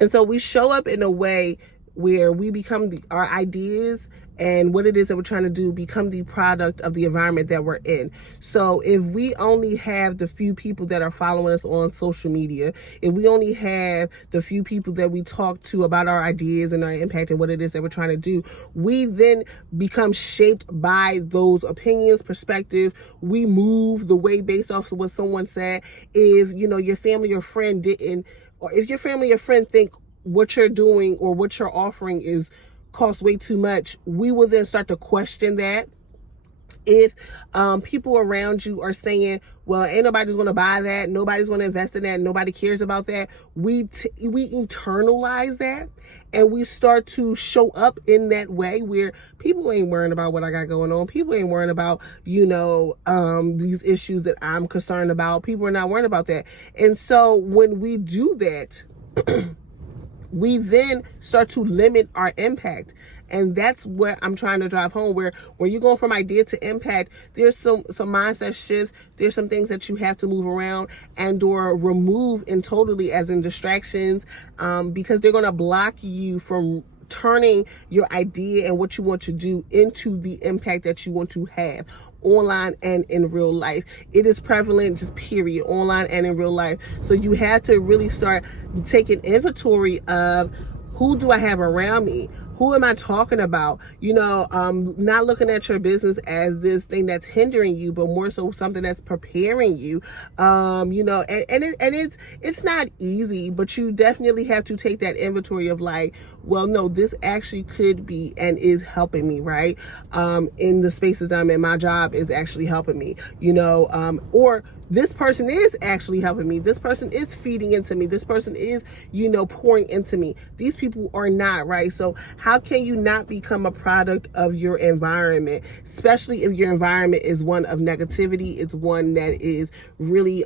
And so we show up in a way where we become our ideas and what it is that we're trying to do become the product of the environment that we're in. So if we only have the few people that are following us on social media, if we only have the few people that we talk to about our ideas and our impact and what it is that we're trying to do, we then become shaped by those opinions, perspective. We move the way based off of what someone said. If, your family or friend didn't, or if your family or friend think what you're doing or what you're offering costs way too much, we will then start to question that. If people around you are saying, well, ain't nobody's going to buy that, nobody's going to invest in that, nobody cares about that, we internalize that, and we start to show up in that way where people ain't worrying about what I got going on. People ain't worrying about, these issues that I'm concerned about. People are not worrying about that. And so when we do that, we then start to limit our impact. And that's what I'm trying to drive home, where when you're going from idea to impact, there's some mindset shifts. There's some things that you have to move around and or remove and totally as in distractions, because they're going to block you from turning your idea and what you want to do into the impact that you want to have online and in real life. It is prevalent, just period, online and in real life. So you have to really start taking inventory of who do I have around me? Who am I talking about? Not looking at your business as this thing that's hindering you, but more so something that's preparing you. It's not easy, but you definitely have to take that inventory of like, well, no, this actually could be and is helping me, right? In the spaces I'm in, my job is actually helping me, or this person is actually helping me. This person is feeding into me. This person is, pouring into me. These people are not, right? So how can you not become a product of your environment, especially if your environment is one of negativity? It's one that is really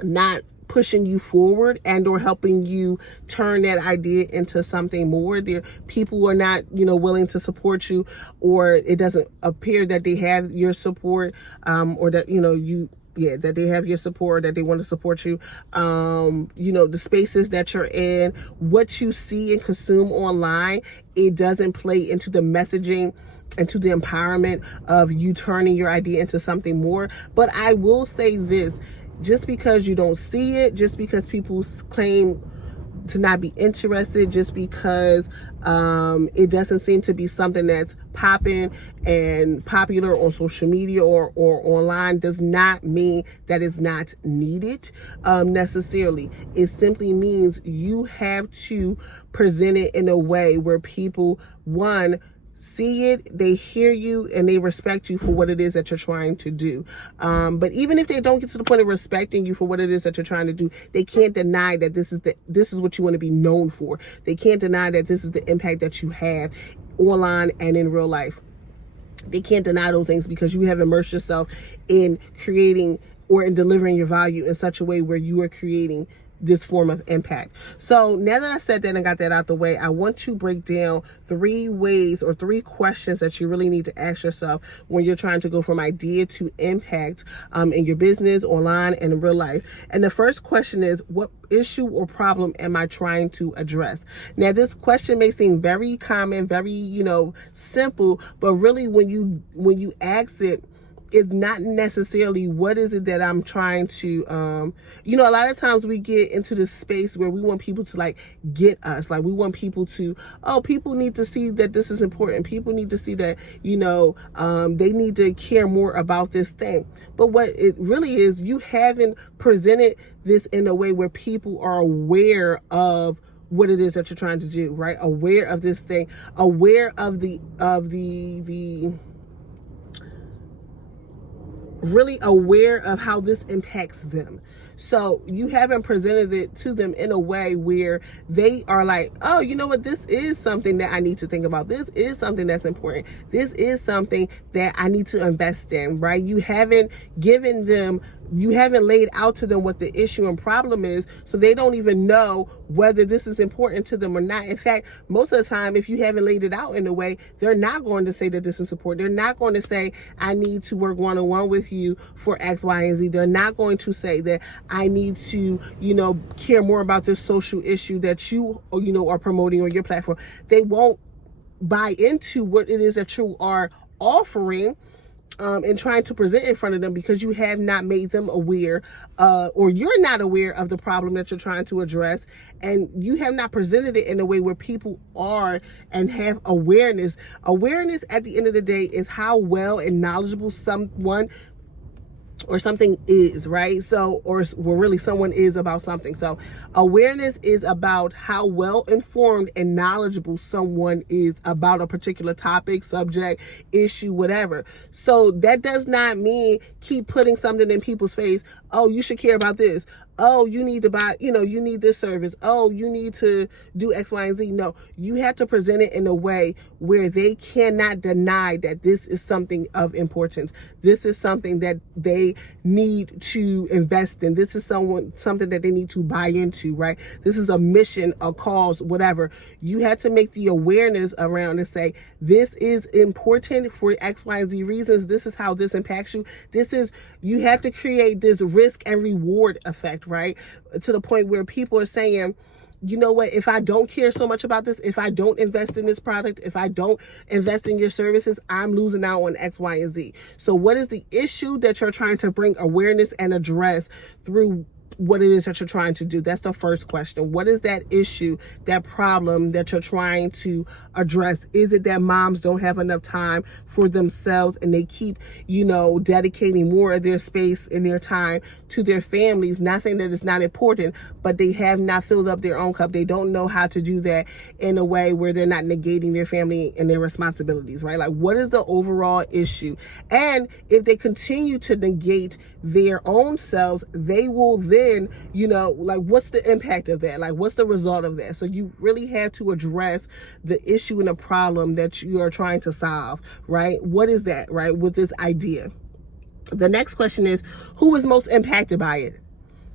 not pushing you forward and or helping you turn that idea into something more. There, people are not, willing to support you, or it doesn't appear that they have your support, or that, that they have your support, that they want to support you. The spaces that you're in, what you see and consume online, it doesn't play into the messaging, into the empowerment of you turning your idea into something more. But I will say this, just because you don't see it, just because people claim to not be interested, just because it doesn't seem to be something that's popping and popular on social media or online, does not mean that it's not needed necessarily. It simply means you have to present it in a way where people, one, see it, they hear you, and they respect you for what it is that you're trying to do. But even if they don't get to the point of respecting you for what it is that you're trying to do, they can't deny that this is what you want to be known for. They can't deny that this is the impact that you have online and in real life. They can't deny those things because you have immersed yourself in creating or in delivering your value in such a way where you are creating this form of impact. So now that I said that and got that out the way, I want to break down 3 ways or 3 questions that you really need to ask yourself when you're trying to go from idea to impact in your business, online, and in real life. And the first question is, what issue or problem am I trying to address? Now, this question may seem very common, very, simple, but really when you ask it, it's not necessarily what is it that I'm trying to, a lot of times we get into this space where we want people to like get us. Like we want people to, people need to see that this is important. People need to see that, they need to care more about this thing. But what it really is, you haven't presented this in a way where people are aware of what it is that you're trying to do, right? Aware of this thing, aware of the really aware of how this impacts them. So you haven't presented it to them in a way where they are like, oh, you know what? This is something that I need to think about. This is something that's important. This is something that I need to invest in, right? You haven't laid out to them what the issue and problem is, so they don't even know whether this is important to them or not. In fact, most of the time, if you haven't laid it out in a way, they're not going to say that this is important. They're not going to say, I need to work one-on-one with you for X, Y, and Z. They're not going to say that I need to, care more about this social issue that you are promoting on your platform. They won't buy into what it is that you are offering and trying to present in front of them, because you have not made them aware, or you're not aware of the problem that you're trying to address, and you have not presented it in a way where people are and have awareness. Awareness at the end of the day is how well and knowledgeable someone or something is, right? So, really someone is about something. So awareness is about how well informed and knowledgeable someone is about a particular topic, subject, issue, whatever. So that does not mean keep putting something in people's face. Oh, you should care about this. Oh, you need to buy, you need this service. Oh, you need to do X, Y, and Z. No, you have to present it in a way where they cannot deny that this is something of importance. This is something that they need to invest in. This is something that they need to buy into, right? This is a mission, a cause, whatever. You have to make the awareness around and say, this is important for X, Y, and Z reasons. This is how this impacts you. You have to create this risk and reward effect, right? To the point where people are saying, you know what, if I don't care so much about this, if I don't invest in this product, if I don't invest in your services, I'm losing out on X, Y, and Z. So what is the issue that you're trying to bring awareness and address through what it is that you're trying to do? That's the first question. What is that issue, that problem that you're trying to address? Is it that moms don't have enough time for themselves and they keep, dedicating more of their space and their time to their families? Not saying that it's not important, but they have not filled up their own cup. They don't know how to do that in a way where they're not negating their family and their responsibilities, right? Like, what is the overall issue? And if they continue to negate their own selves, they will then, what's the impact of that? Like, what's the result of that? So you really have to address the issue and the problem that you are trying to solve, right? What is that, right? With this idea. The next question is, who is most impacted by it?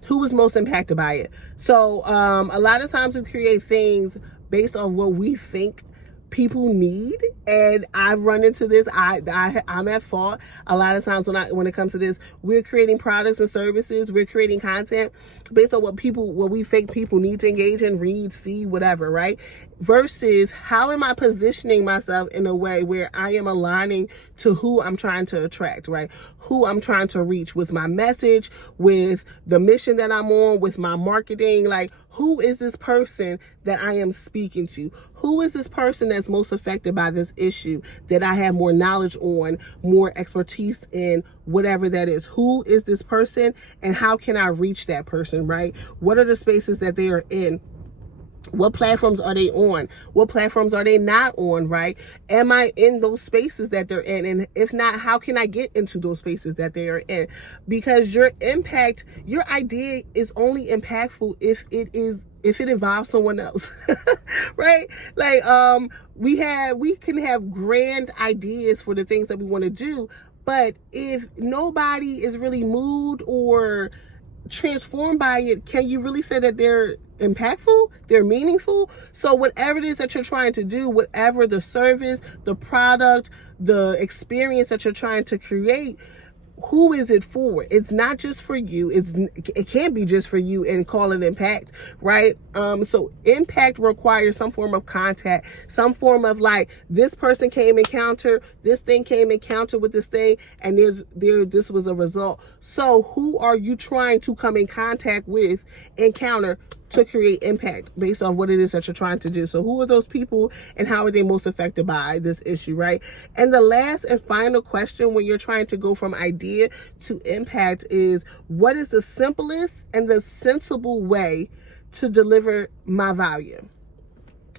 Who is most impacted by it? So a lot of times we create things based on what we think people need, and I've run into this. I'm at fault a lot of times when it comes to this. We're creating products and services, we're creating content based on what we think people need to engage in, read, see, whatever, right? Versus, how am I positioning myself in a way where I am aligning to who I'm trying to attract, right? Who I'm trying to reach with my message, with the mission that I'm on, with my marketing. Like, who is this person that I am speaking to? Who is this person that's most affected by this issue that I have more knowledge on, more expertise in, whatever that is? Who is this person, and how can I reach that person, right? What are the spaces that they are in? What platforms are they on? What platforms are they not on, right? Am I in those spaces that they're in? And if not, how can I get into those spaces that they are in? Because your idea is only impactful if it involves someone else, right? Like, we can have grand ideas for the things that we want to do, but if nobody is really moved or transformed by it, can you really say that they're impactful, they're meaningful? So whatever it is that you're trying to do, whatever the service, the product, the experience that you're trying to create, who is it for? It's not just for you. It can't be just for you and call it impact, right? So impact requires some form of contact, some form of like, this person came encounter, this thing came encounter with this thing, and this was a result. So who are you trying to come in contact with, encounter, to create impact based on what it is that you're trying to do? So who are those people, and how are they most affected by this issue, right? And the last and final question when you're trying to go from idea to impact is, what is the simplest and the sensible way to deliver my value?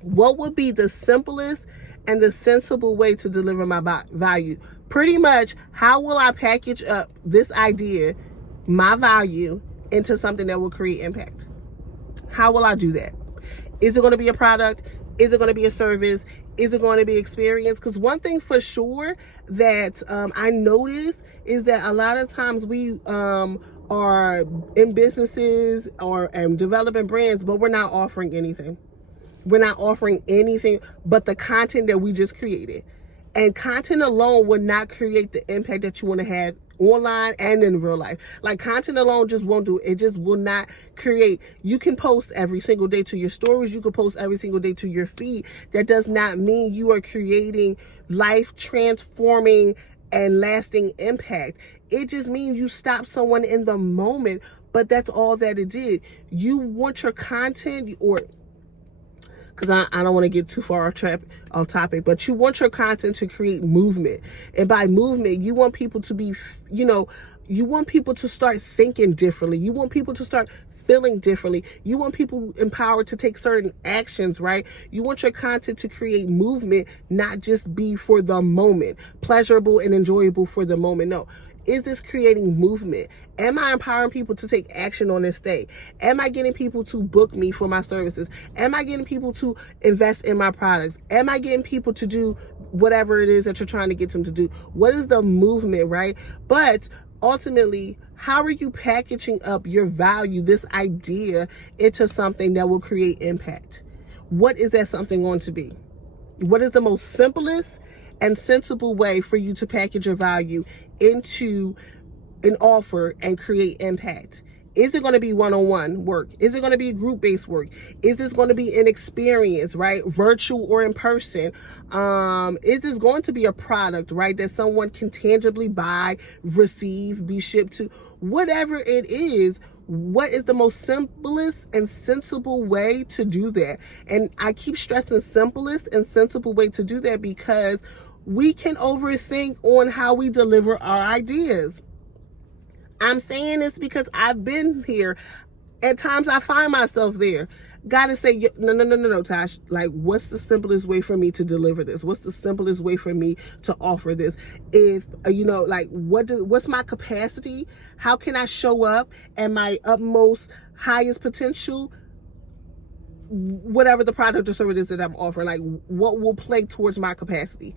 What would be the simplest and the sensible way to deliver my value? Pretty much, how will I package up this idea, my value, into something that will create impact? How will I do that? Is it going to be a product? Is it going to be a service? Is it going to be experience? Because one thing for sure that I notice is that a lot of times we are in businesses and developing brands, but we're not offering anything. We're not offering anything but the content that we just created. And content alone would not create the impact that you want to have online and in real life. Like, content alone just won't do it. It just will not create. You can post every single day to your stories. You can post every single day to your feed. That does not mean you are creating life transforming and lasting impact. It just means you stop someone in the moment, but that's all that it did. You want your content, or because I don't want to get too far off topic, but you want your content to create movement. And by movement, you want people to be, you want people to start thinking differently. You want people to start feeling differently. You want people empowered to take certain actions, right? You want your content to create movement, not just be for the moment, pleasurable and enjoyable for the moment. No. Is this creating movement? Am I empowering people to take action on this day? Am I getting people to book me for my services? Am I getting people to invest in my products? Am I getting people to do whatever it is that you're trying to get them to do? What is the movement, right? But ultimately, how are you packaging up your value, this idea, into something that will create impact? What is that something going to be? What is the most simplest and sensible way for you to package your value into an offer and create impact? Is it going to be one-on-one work? Is it going to be group-based work? Is this going to be an experience, right? Virtual or in person? Is this going to be a product, right, that someone can tangibly buy, receive, be shipped to? Whatever it is, what is the most simplest and sensible way to do that? And I keep stressing simplest and sensible way to do that because we can overthink on how we deliver our ideas. I'm saying this because I've been here. At times I find myself there. Gotta say, no, Tosh. Like, what's the simplest way for me to deliver this? What's the simplest way for me to offer this? If, what's my capacity? How can I show up at my utmost, highest potential? Whatever the product or service is that I'm offering, like, what will play towards my capacity?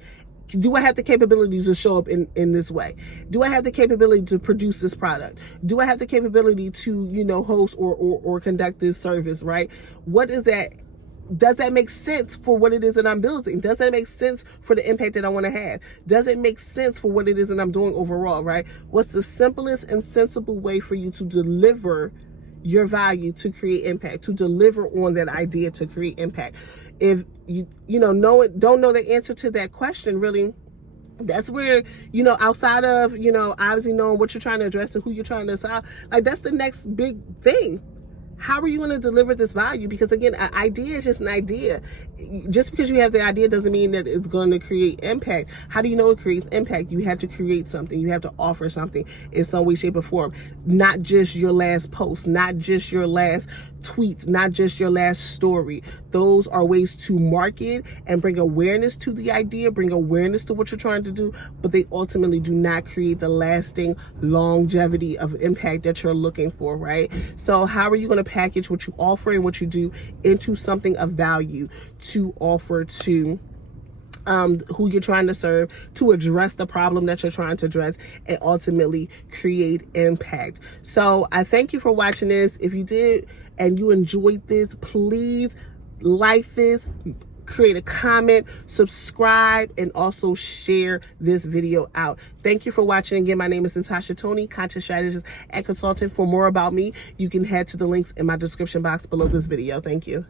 Do I have the capability to show up in this way? Do I have the capability to produce this product? Do I have the capability to, host or conduct this service, right? What is that? Does that make sense for what it is that I'm building? Does that make sense for the impact that I want to have? Does it make sense for what it is that I'm doing overall, right? What's the simplest and sensible way for you to deliver your value to create impact, to deliver on that idea to create impact? If you don't know the answer to that question, really, that's where, outside of, obviously knowing what you're trying to address and who you're trying to solve, like, that's the next big thing. How are you going to deliver this value? Because again, an idea is just an idea. Just because you have the idea doesn't mean that it's going to create impact. How do you know it creates impact? You have to create something. You have to offer something in some way, shape, or form. Not just your last post, not just your last tweet, not just your last story. Those are ways to market and bring awareness to the idea, bring awareness to what you're trying to do, but they ultimately do not create the lasting longevity of impact that you're looking for, right? So how are you going to package what you offer and what you do into something of value to offer to who you're trying to serve, to address the problem that you're trying to address, and ultimately create impact? So I thank you for watching this. If you did and you enjoyed this, please like this, create a comment, subscribe, and also share this video out. Thank you for watching. Again, my name is Natasha Tony, content strategist and consultant. For more about me, you can head to the links in my description box below this video. Thank you.